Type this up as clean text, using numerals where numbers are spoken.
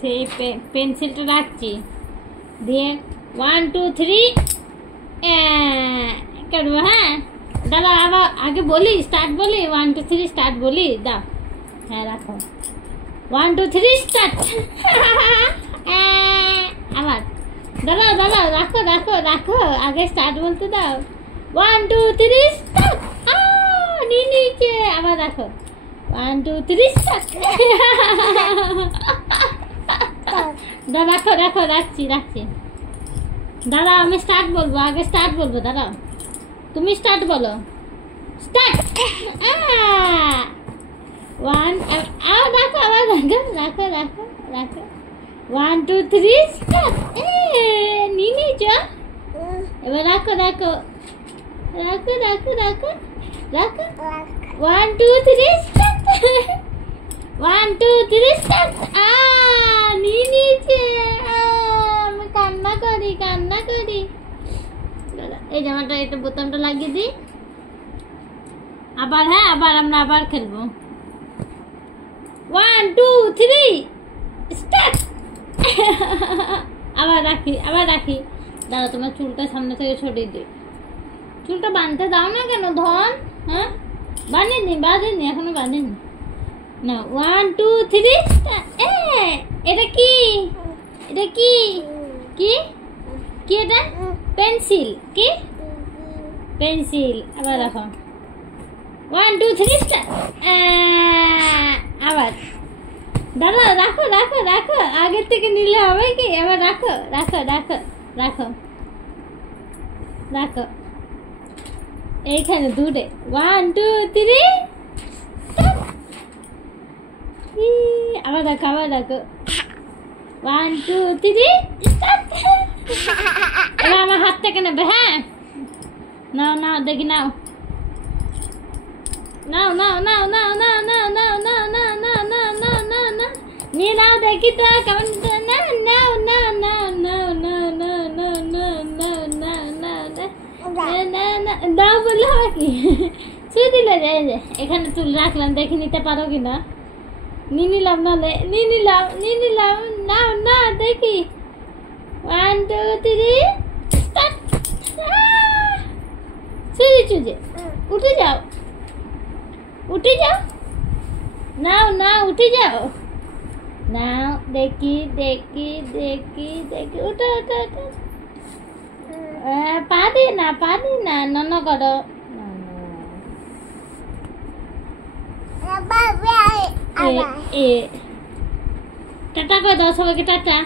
সেই পেন্সিলটা রাখছি, দিয়ে 1 2 3 করবো। হ্যাঁ দাদা আবার আগে বলি, স্টার্ট বলি, 1 2 3 স্টার্ট বলি। দাও, হ্যাঁ রাখো, 1 2 3 স্টার্ট। আবার দাদা দাদা রাখো রাখো রাখো, আগে স্টার্ট বলতে দাও। 1 2 3 স্টার্ট। নিচে আবার রাখো, 1 2 3 স্টার্ট। দাদা রাখো রাখো, রাখছি রাখছি। দাদা আমি স্টার্ট বলবো, আগে স্টার্ট বলবো। দাদা তুমি স্টার্ট বলো, স্টার্ট। 1 রাখো, আবার রাখো রাখো রাখো রাখো, 1 2 3 স্টার্ট। নিচে এবার রাখো রাখো রাখো রাখো রাখো রাখো, 1 2 3 স্টার্ট। 1 2 3 স্টার্ট। নিচে আমি কান্না করি কান্না করি। এই জামাটা এটা বোতামটা লাগিয়ে দিই আবার। হ্যাঁ আবার আমরা আবার খেলবো। 1 2 3 স্টার্ট। আবার রাখি আবার রাখি। দাদা তোমার চুলটা সামনে থেকে সরিয়ে দিই। চুলটা বাঁধতে দাও না কেন ধন? হ্যাঁ বাঁধেনি বাঁধেনি, এখনো বাঁধেনি না। 1 2 3 এটা কি? এটা কি কি কি এটা? পেন্সিল। কি পেন্সিল? আবার রাখো, 1 2 3 স্টার্ট। আবার দাদা রাখো রাখো রাখো, আগের থেকে নিলে হবে কি? আবার রাখো রাখো রাখো রাখো রাখো, এইখানে দূরে। 1 2 3 আবার রাখো আবার রাখো, 1 2 3 স্টার্ট। এবার আমার হাত থেকে নেবে। হ্যাঁ নাও নাও দেখি, নাও নাও নাও নাও নাও নাও নাও নাও নাও নাও নাও নাও নাও নাও নাও, নিয়ে নাও দেখি তো কেমন। নাও নাও নাও নাও নাও নাও নাও নাও নাও নাও নাও নাও দাও বললে হবে কি? ছুঁয়ে দিলে যায় যে এখানে চুল রাখলাম, দেখি নিতে পারো কিনা। নিয়ে নিলাম, নাহলে নিয়ে নিলাম নিয়ে নিলাম। নাও না দেখি, 1 2 3 স্টার্ট। চুজে চুজে উঠে যাও উঠে যাও, নাও নাও উঠে যাও। নাও দেখি দেখি দেখি দেখি, উঠো উঠো উঠো। পা দিয়ে না পা দিয়ে না, নন করো। টাটা করে দাও সবাইকে, টাটা।